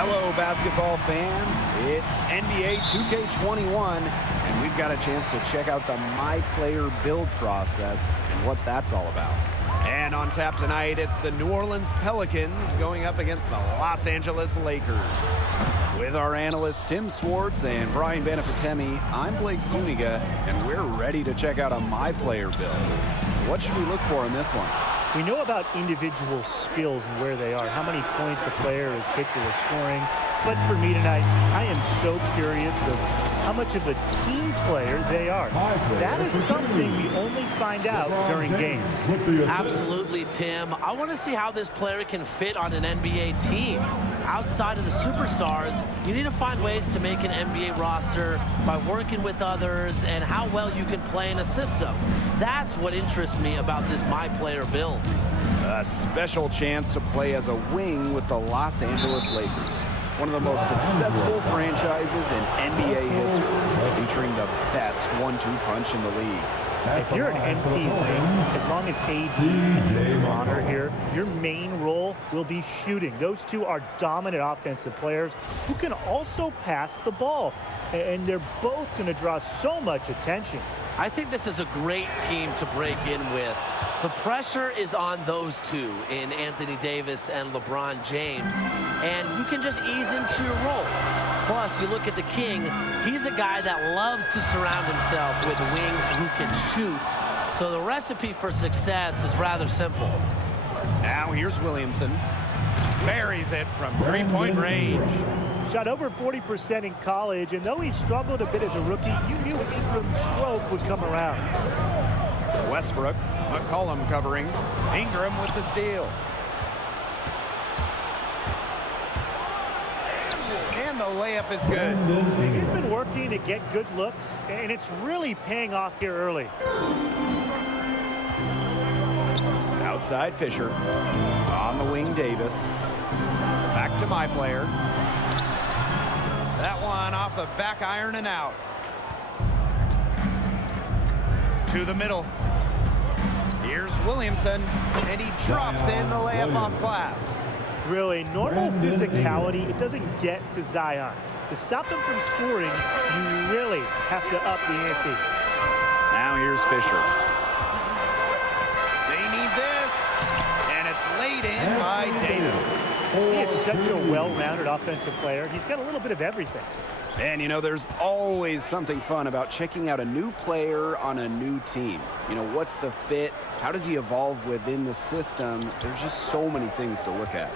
Hello, basketball fans. It's NBA 2K21, and we've got a chance to check out the MyPlayer build process and what that's all about. And on tap tonight, it's the New Orleans Pelicans going up against the Los Angeles Lakers. With our analysts Tim Swartz and Brian Benefitemi, I'm Blake Zuniga, and we're ready to check out a MyPlayer build. What should we look for in this one? We know about individual skills and where they are, how many points a player is capable of scoring. But for me tonight, I am so curious of how much of a team player they are. That is something we only find out during games. Absolutely, Tim. I want to see how this player can fit on an NBA team. Outside of the superstars, you need to find ways to make an NBA roster by working with others and how well you can play in a system. That's what interests me about this MyPlayer build. A special chance to play as a wing with the Los Angeles Lakers. One of the most successful franchises in NBA history, featuring the best 1-2 punch in the league. If you're an MP wing, as long as AD and LeBron are here, your main role will be shooting. Those two are dominant offensive players who can also pass the ball. And they're both going to draw so much attention. I think this is a great team to break in with. The pressure is on those two in Anthony Davis and LeBron James, and you can just ease into your role. Plus, you look at the King, he's a guy that loves to surround himself with wings who can shoot. So the recipe for success is rather simple. Now here's Williamson. Buries it from three-point range. Shot over 40% in college, and though he struggled a bit as a rookie, you knew Ingram's stroke would come around. Westbrook, McCollum covering. Ingram with the steal. And the layup is good. He's been working to get good looks, and it's really paying off here early. Outside Fisher. On the wing, Davis. Back to MyPlayer. That one off the back iron and out. To the middle. Here's Williamson, and he drops in the layup off glass. Really, normal physicality, it doesn't get to Zion. To stop him from scoring, you really have to up the ante. Now here's Fisher. They need this, and it's laid in by Davis. He is such a well-rounded offensive player. He's got a little bit of everything. And, you know, there's always something fun about checking out a new player on a new team. You know, what's the fit? How does he evolve within the system? There's just so many things to look at.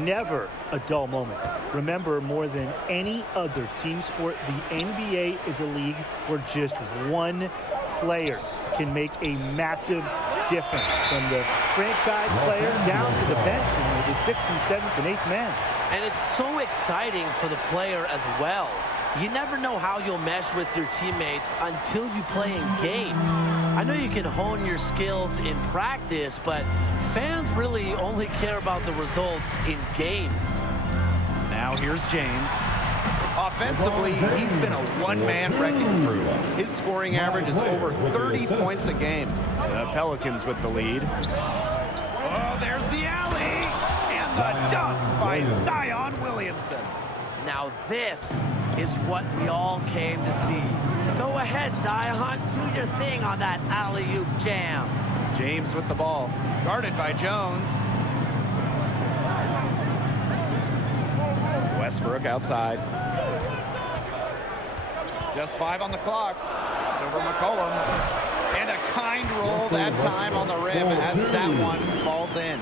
Never a dull moment. Remember, more than any other team sport, the NBA is a league where just one player can make a massive difference, from the franchise player down to the bench and the 6th and 7th and 8th man. And it's so exciting for the player as well. You never know how you'll mesh with your teammates until you play in games. I know you can hone your skills in practice, but fans really only care about the results in games. Now here's James. Offensively, he's been a one-man wrecking crew. His scoring average is over 30 points a game. The Pelicans with the lead. Oh, there's the alley! And the dunk by Zion Williamson. Now this is what we all came to see. Go ahead, Zion. Do your thing on that alley-oop jam. James with the ball. Guarded by Jones. Westbrook outside. Just 5 on the clock. It's over McCollum. And a kind roll that time on the rim as that one falls in.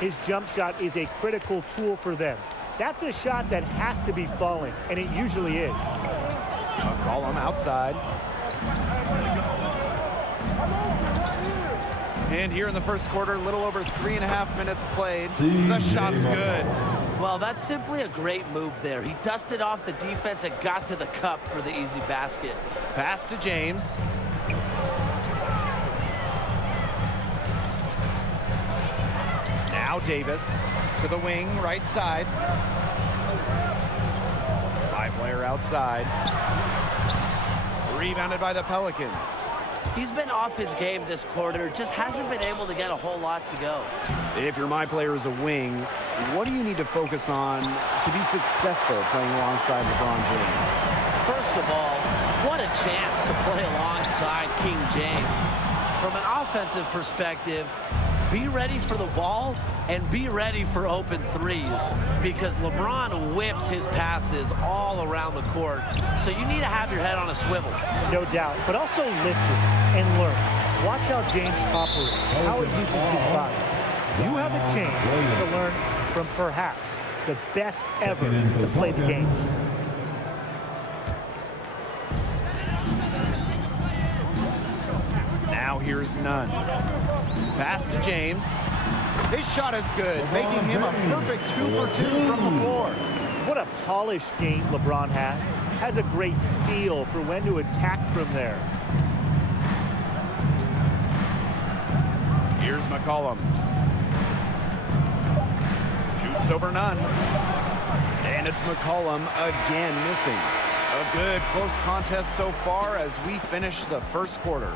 His jump shot is a critical tool for them. That's a shot that has to be falling, and it usually is. McCollum outside. And here in the first quarter, a little over 3.5 minutes played. The shot's good. Well, that's simply a great move there. He dusted off the defense and got to the cup for the easy basket. Pass to James. Now Davis to the wing, right side. MyPlayer outside. Rebounded by the Pelicans. He's been off his game this quarter, just hasn't been able to get a whole lot to go. If your MyPlayer is a wing, what do you need to focus on to be successful playing alongside LeBron James? First of all, what a chance to play alongside King James. From an offensive perspective, be ready for the ball and be ready for open threes, because LeBron whips his passes all around the court. So you need to have your head on a swivel. No doubt, but also listen and learn. Watch how James operates, how it uses his body. You have a chance to learn from perhaps the best ever to play the game. Now here's none. Pass to James. His shot is good, making him a perfect 2 for 2 from the floor. What a polished game LeBron has. Has a great feel for when to attack from there. Here's McCollum. Shoots over none. And it's McCollum again missing. A good close contest so far as we finish the first quarter.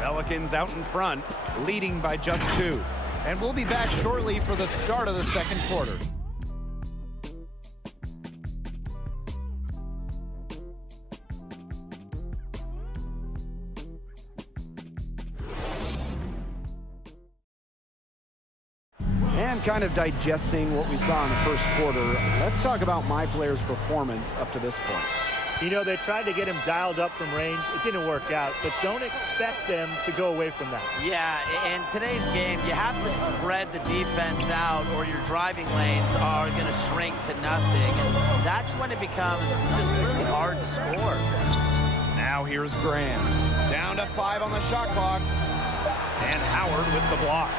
Pelicans out in front, leading by just 2. And we'll be back shortly for the start of the second quarter. And kind of digesting what we saw in the first quarter, let's talk about MyPlayer's performance up to this point. You know, they tried to get him dialed up from range. It didn't work out, but don't expect them to go away from that. Yeah, in today's game, you have to spread the defense out or your driving lanes are going to shrink to nothing. And that's when it becomes just really hard to score. Now here's Graham. Down to 5 on the shot clock. And Howard with the block.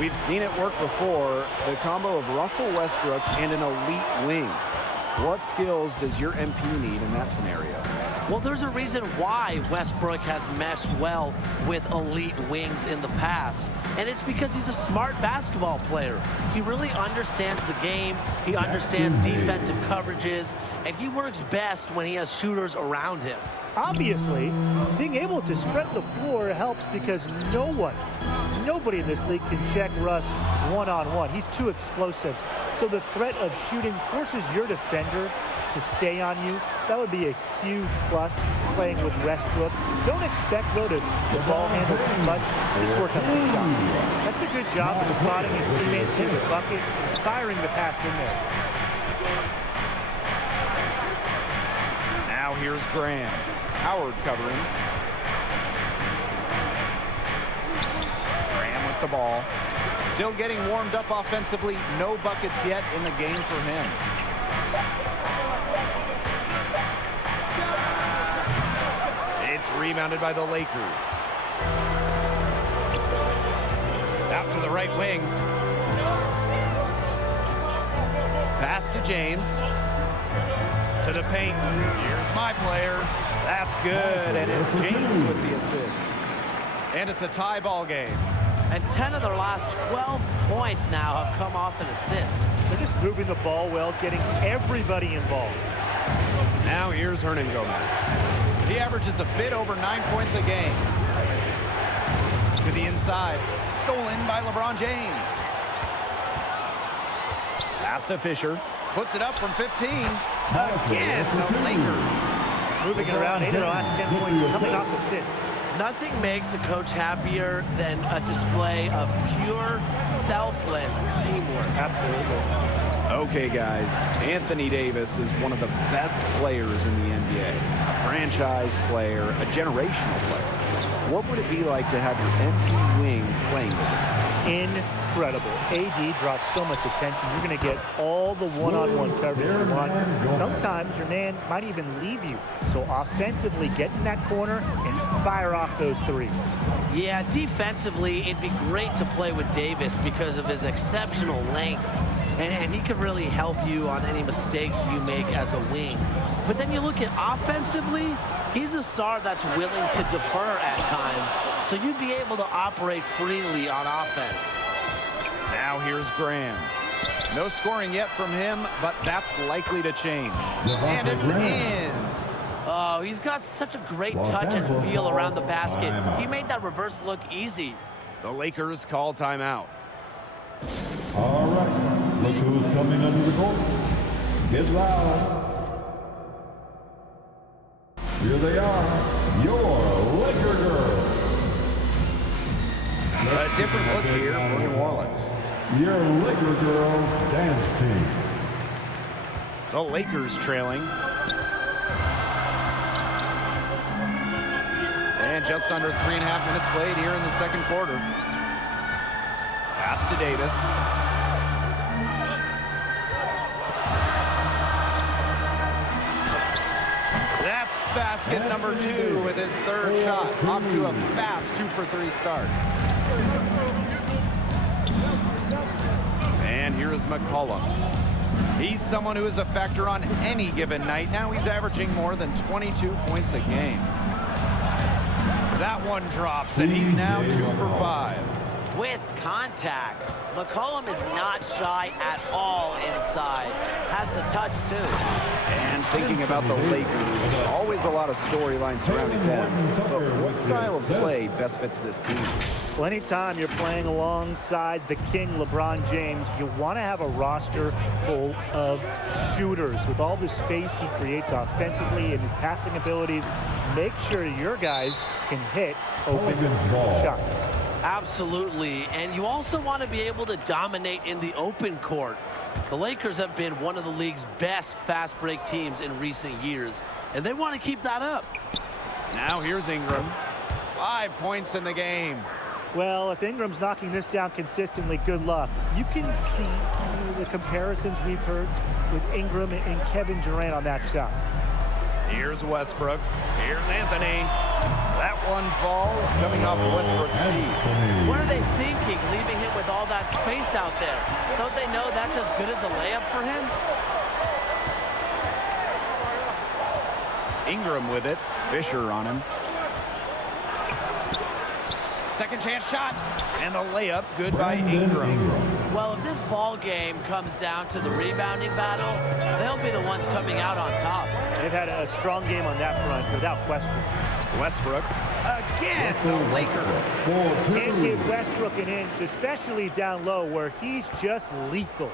We've seen it work before, the combo of Russell Westbrook and an elite wing. What skills does your MP need in that scenario? Well, there's a reason why Westbrook has meshed well with elite wings in the past, and it's because he's a smart basketball player. He really understands the game, he understands defensive coverages, and he works best when he has shooters around him. Obviously, being able to spread the floor helps because nobody in this league can check Russ one-on-one. He's too explosive. So the threat of shooting forces your defender to stay on you. That would be a huge plus playing with Westbrook. Don't expect, though, to ball handle too much. Just work on the shot. That's a good job of spotting his teammates in the bucket and firing the pass in there. Now here's Graham. Howard covering. Graham with the ball. Still getting warmed up offensively. No buckets yet in the game for him. It's rebounded by the Lakers. Out to the right wing. Pass to James. To the paint. Here's MyPlayer. That's good, and it's James with the assist. And it's a tie ball game. And 10 of their last 12 points now have come off an assist. They're just moving the ball well, getting everybody involved. Now here's Hernangomez. He averages a bit over 9 points a game. To the inside. Stolen by LeBron James. Pass to Fisher. Puts it up from 15. Again, the Lakers. Moving it around, 8 of the last 10 points coming off assists. Nothing makes a coach happier than a display of pure, selfless teamwork. Absolutely. Okay, guys, Anthony Davis is one of the best players in the NBA. A franchise player, a generational player. What would it be like to have your MP wing playing with him? Incredible. AD draws so much attention. You're going to get all the one-on-one coverage you want. Sometimes your man might even leave you. So offensively, get in that corner and fire off those threes. Yeah, defensively, it'd be great to play with Davis because of his exceptional length. And he could really help you on any mistakes you make as a wing. But then you look at offensively, he's a star that's willing to defer at times. So you'd be able to operate freely on offense. Now here's Graham. No scoring yet from him, but that's likely to change. And it's in. Oh, he's got such a great touch and feel around the basket. He made that reverse look easy. The Lakers call timeout. All right, look who's coming under the court. Get loud. Here they are, your Laker girls. A different look here for New Orleans. Your Laker girls dance team. The Lakers trailing. And just under 3.5 minutes played here in the second quarter. Pass to Davis. That's basket number 2 with his third shot. Off to a fast 2-for-3 start. And here is McCollum. He's someone who is a factor on any given night. Now he's averaging more than 22 points a game. That one drops, and he's now 2 for 5. With contact, McCollum is not shy at all inside. Has the touch, too. And thinking about the Lakers, always a lot of storylines surrounding them. But what style of play best fits this team? Well, anytime you're playing alongside the king, LeBron James, you want to have a roster full of shooters. With all the space he creates offensively and his passing abilities, make sure your guys can hit open shots. Absolutely, and you also want to be able to dominate in the open court. The Lakers have been one of the league's best fast break teams in recent years, and they want to keep that up. Now here's Ingram. 5 points in the game. Well, if Ingram's knocking this down consistently, good luck. You can see the comparisons we've heard with Ingram and Kevin Durant on that shot. Here's Westbrook. Here's Anthony. That one falls, coming off Westbrook's feet. What are they thinking, leaving him with all that space out there? Don't they know that's as good as a layup for him? Ingram with it. Fisher on him. Second chance shot. And the layup good by Ingram. Well, if this ball game comes down to the rebounding battle, they'll be the ones coming out on top. They've had a strong game on that front, without question. Westbrook again for the Lakers. Can't give Westbrook an inch, especially down low where he's just lethal.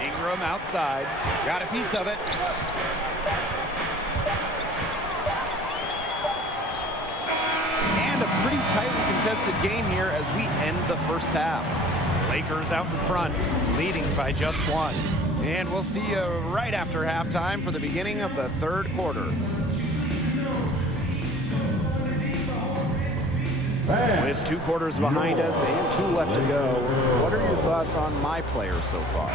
Ingram outside. Got a piece of it. And a pretty tightly contested game here as we end the first half. Lakers out in front, leading by just 1. And we'll see you right after halftime for the beginning of the third quarter. With 2 quarters behind us and 2 left to go, what are your thoughts on MyPlayer so far?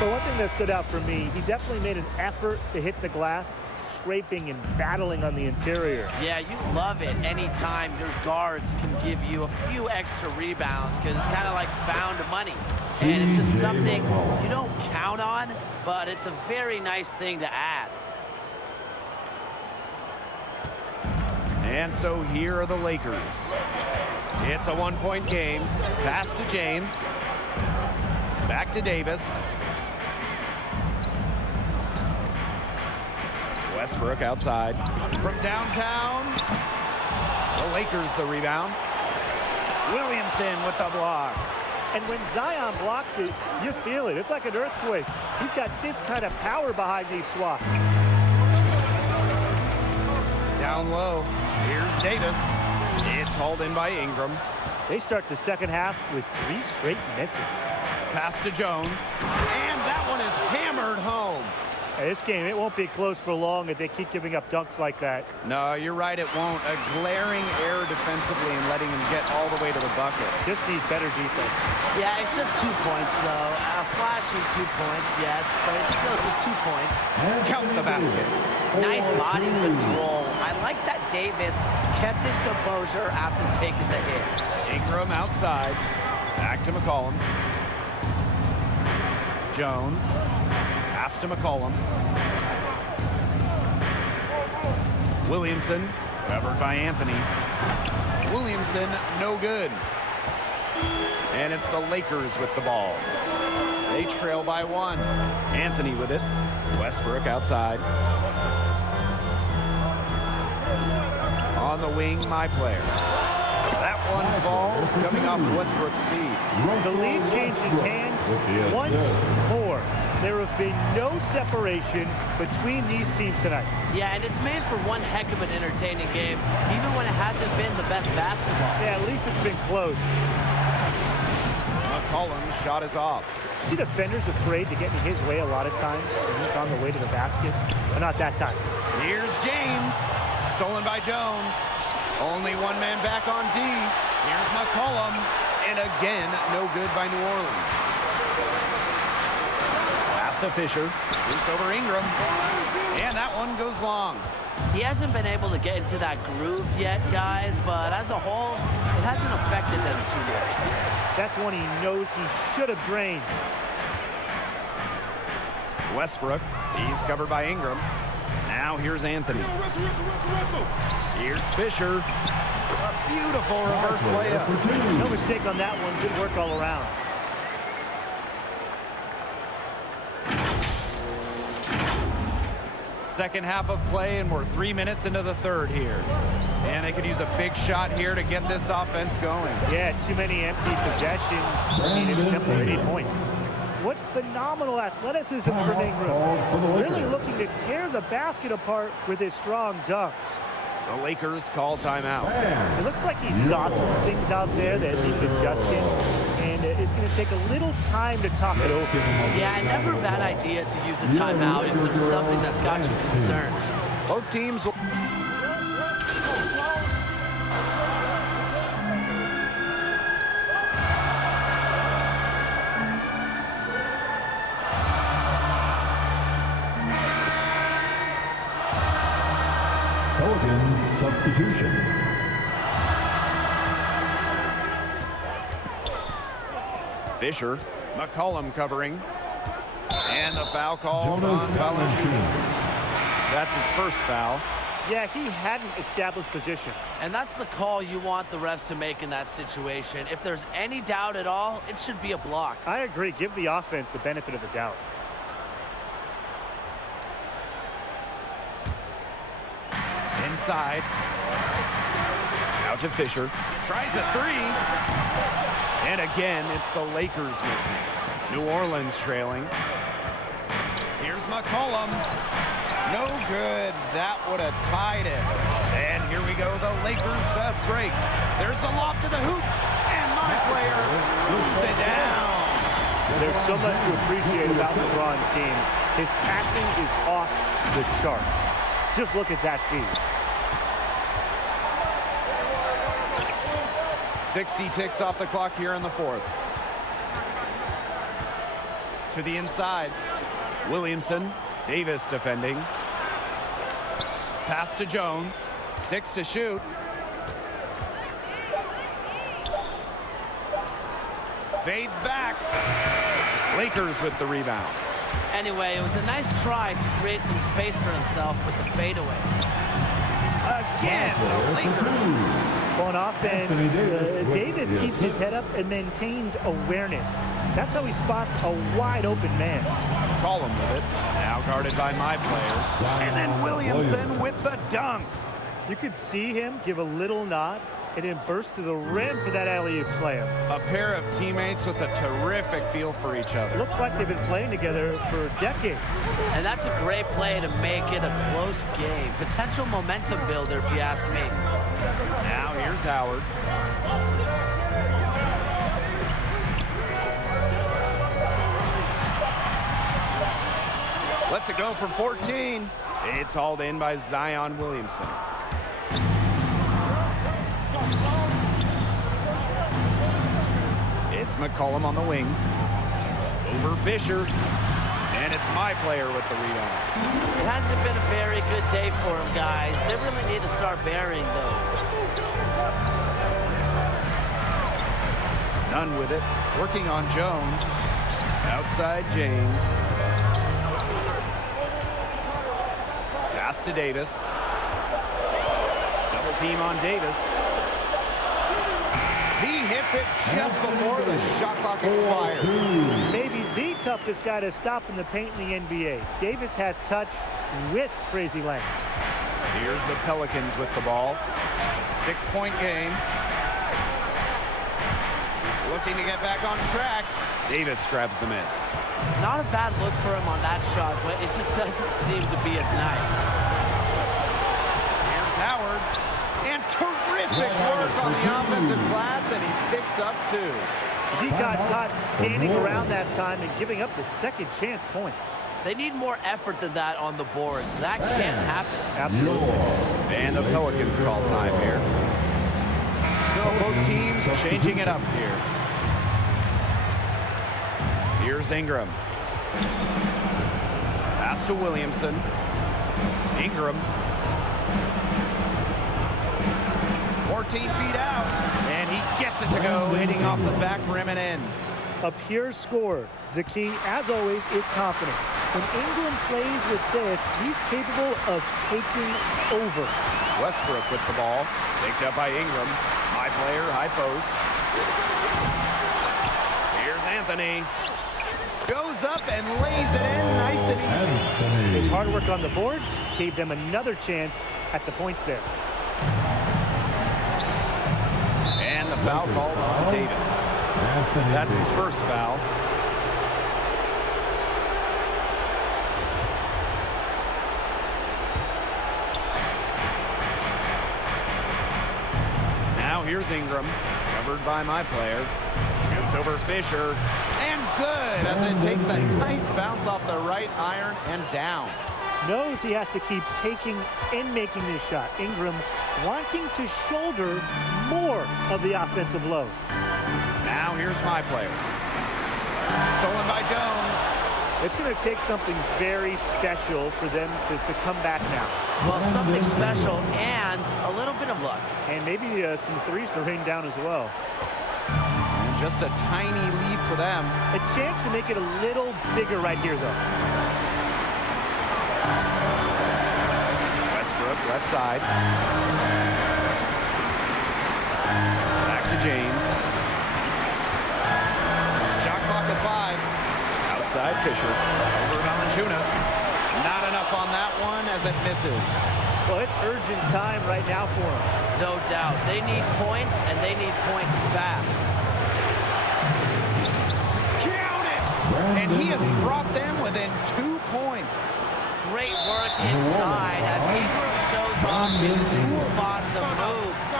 But one thing that stood out for me, he definitely made an effort to hit the glass, scraping and battling on the interior. Yeah, you love it anytime your guards can give you a few extra rebounds because it's kind of like found money. And it's just something you don't count on, but it's a very nice thing to add. And so here are the Lakers. It's a 1-point game. Pass to James. Back to Davis. Westbrook outside. From downtown. The Lakers the rebound. Williamson with the block. And when Zion blocks it, you feel it. It's like an earthquake. He's got this kind of power behind these swaps. Down low. Here's Davis. It's hauled in by Ingram. They start the second half with 3 straight misses. Pass to Jones. And that one is hammered home. Hey, this game, it won't be close for long if they keep giving up dunks like that. No, you're right, it won't. A glaring error defensively and letting him get all the way to the bucket. Just needs better defense. Yeah, it's just 2 points, though. A flashy 2 points, yes, but it's still just 2 points. Count the basket. Nice body control. I like that Davis kept his composure after taking the hit. Ingram outside. Back to McCollum. Jones. Pass to McCollum. Williamson. Covered by Anthony. Williamson, no good. And it's the Lakers with the ball. They trail by 1. Anthony with it. Westbrook outside. On the wing, MyPlayer. That one falls coming off Westbrook's feet. The lead changes hands once more. There have been no separation between these teams tonight. Yeah, and it's made for one heck of an entertaining game, even when it hasn't been the best basketball. Yeah, at least it's been close. McCollum's shot is off. See, defenders afraid to get in his way a lot of times when he's on the way to the basket, but not that time. Here's James. Stolen by Jones. Only one man back on D. Here's McCollum. And again, no good by New Orleans. Pass to Fisher. Shoots over Ingram. And that one goes long. He hasn't been able to get into that groove yet, guys, but as a whole, it hasn't affected them too much. That's one he knows he should have drained. Westbrook. He's covered by Ingram. Now here's Anthony. Here's Fisher. A beautiful reverse layup. No mistake on that one. Good work all around. Second half of play, and we're 3 minutes into the third here. And they could use a big shot here to get this offense going. Yeah, too many empty possessions. I mean, it's simple. They need points. What phenomenal athleticism from Ingram. Really looking to tear the basket apart with his strong dunks. The Lakers call timeout. It looks like he saw some things out there that he's adjusting, and it's going to take a little time to talk it over. Yeah, never a bad idea to use a timeout if there's something that's got you concerned. Both teams will... Pelicans substitution. Fisher, McCollum covering. And the foul call on Jonas Valanciunas. That's his first foul. Yeah, he hadn't established position. And that's the call you want the refs to make in that situation. If there's any doubt at all, it should be a block. I agree. Give the offense the benefit of the doubt. Inside. Out to Fisher. Tries a three. And again, it's the Lakers missing. New Orleans trailing. Here's McCollum. No good. That would have tied it. And here we go, the Lakers' best break. There's the lob to the hoop. And MyPlayer moves it down. There's so much to appreciate about LeBron's game. His passing is off the charts. Just look at that feed. 60 ticks off the clock here in the fourth. To the inside. Williamson. Davis defending. Pass to Jones. 6 to shoot. Fades back. Lakers with the rebound. Anyway, it was a nice try to create some space for himself with the fadeaway. Again, the Lakers. On offense, Davis keeps his head up and maintains awareness. That's how he spots a wide open man. McCollum with it. Now guarded by MyPlayer. And then Williamson with the dunk. You could see him give a little nod and then burst to the rim for that alley-oop slam. A pair of teammates with a terrific feel for each other. Looks like they've been playing together for decades. And that's a great play to make it a close game. Potential momentum builder, if you ask me. Now here's Howard. Lets it go from 14. It's hauled in by Zion Williamson. It's McCollum on the wing. Over Fisher. And it's MyPlayer with the rebound. It hasn't been a very good day for him, guys. They really need to start burying those. None with it. Working on Jones. Outside James. Pass to Davis. Double team on Davis. He hits it just before the shot clock expires. Maybe the toughest guy to stop in the paint in the NBA. Davis has touch with crazy length. Here's the Pelicans with the ball. 6-point game. Looking to get back on track. Davis grabs the miss. Not a bad look for him on that shot, but it just doesn't seem to be his night. Here's Howard. And terrific work on the offensive glass, and he picks up 2. He got caught standing around that time and giving up the second chance points. They need more effort than that on the boards. That can't happen. Absolutely. And the Pelicans call time here. So both teams changing it up here. Here's Ingram. Pass to Williamson. Ingram. 14 feet out. And he gets it to go, hitting off the back rim and in. A pure scorer. The key, as always, is confidence. When Ingram plays with this, he's capable of taking over. Westbrook with the ball. Picked up by Ingram. MyPlayer, high post. Here's Anthony. Goes up and lays it in nice and easy. His hard work on the boards gave them another chance at the points there. And the foul called on Davis. That's his first foul. Now here's Ingram, covered by MyPlayer. Shoots over Fisher, and good as it takes a nice bounce off the right iron and down. Knows he has to keep taking and making this shot. Ingram wanting to shoulder more of the offensive load. Now here's MyPlayer. Stolen by Jones. It's going to take something very special for them to come back now. Well, something special and a little bit of luck. And maybe some threes to rain down as well. And just a tiny lead for them. A chance to make it a little bigger right here, though. Westbrook, left side. Back to James. Shot clock at 5. Outside Fisher. Over Valanciunas. Not enough on that one as it misses. Well, it's urgent time right now for them. No doubt. They need points, and they need points fast. Count it! And he has brought them within 2 points. Great work inside as Ingram shows off his toolbox of moves.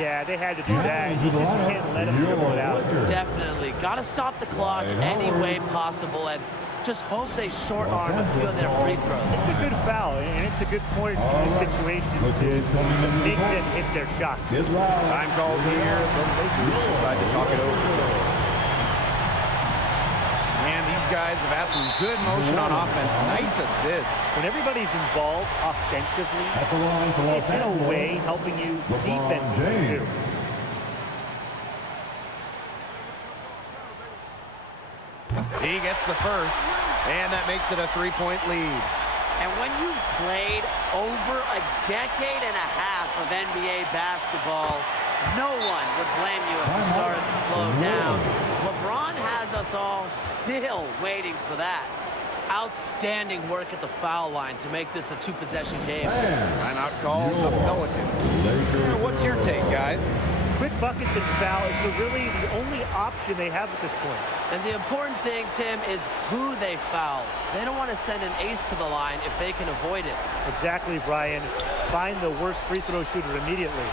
Yeah, they had to do that. You just can't let them dribble it out. Definitely. Got to stop the clock any way possible and just hope they short arm a few of their free throws. It's a good foul, and it's a good point in the situation to make them hit their shots. Time called here. The Lakers decide to talk it over. And these guys have had some good motion on offense. Nice assists. When everybody's involved offensively, it's in a way helping you defensively too. He gets the first, and that makes it a 3-point lead. And when you've played over a decade and a half of NBA basketball, no one would blame you if you started to slow down. LeBron has us all still waiting for that. Outstanding work at the foul line to make this a 2-possession game. Timeout called the Pelicans. What's your take, guys? Quick buckets and foul is really the only option they have at this point. And the important thing, Tim, is who they foul. They don't want to send an ace to the line if they can avoid it. Exactly, Brian. Find the worst free throw shooter immediately.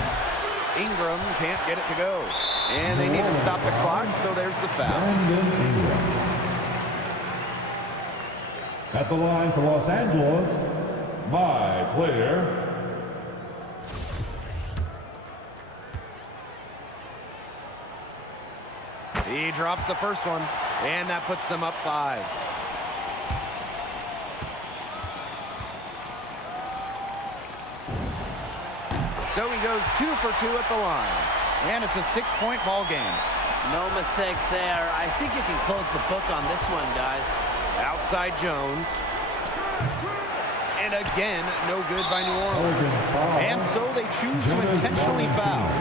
Ingram can't get it to go. And they need to stop the clock, so there's the foul. At the line for Los Angeles, MyPlayer. He drops the first one, and that puts them up 5. So he goes 2 for 2 at the line. And it's a 6-point ball game. No mistakes there. I think you can close the book on this one, guys. Outside Jones. And again, no good by New Orleans. And so they choose to intentionally foul.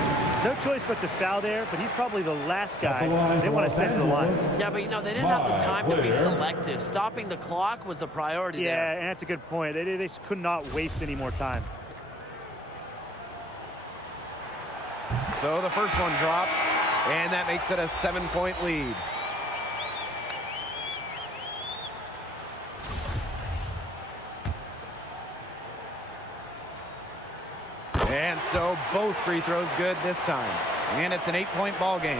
No choice but to foul there, but he's probably the last guy they want to send to the line. Yeah, but, you know, they didn't have the time to be selective. Stopping the clock was the priority there. Yeah, and that's a good point. They could not waste any more time. So the first one drops. And that makes it a 7-point lead. And so both free throws good this time. And it's an 8-point ball game.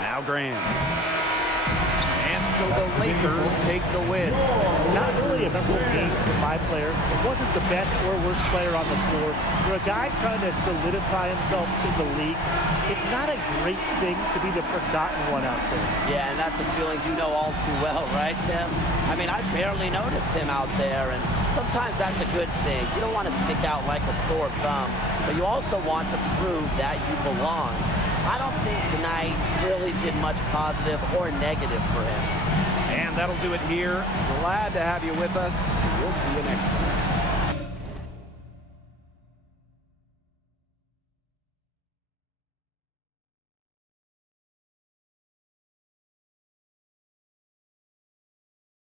Now Graham. And so the Lakers take the win. Not really a memorable game for MyPlayer. It wasn't the best or worst player on the floor. For a guy trying to solidify himself in the league, it's not a great thing to be the forgotten one out there. Yeah, and that's a feeling you know all too well, right, Tim? I mean, I barely noticed him out there, and sometimes that's a good thing. You don't want to stick out like a sore thumb, but you also want to prove that you belong. I don't think tonight really did much positive or negative for him. And that'll do it here. Glad to have you with us. We'll see you next time.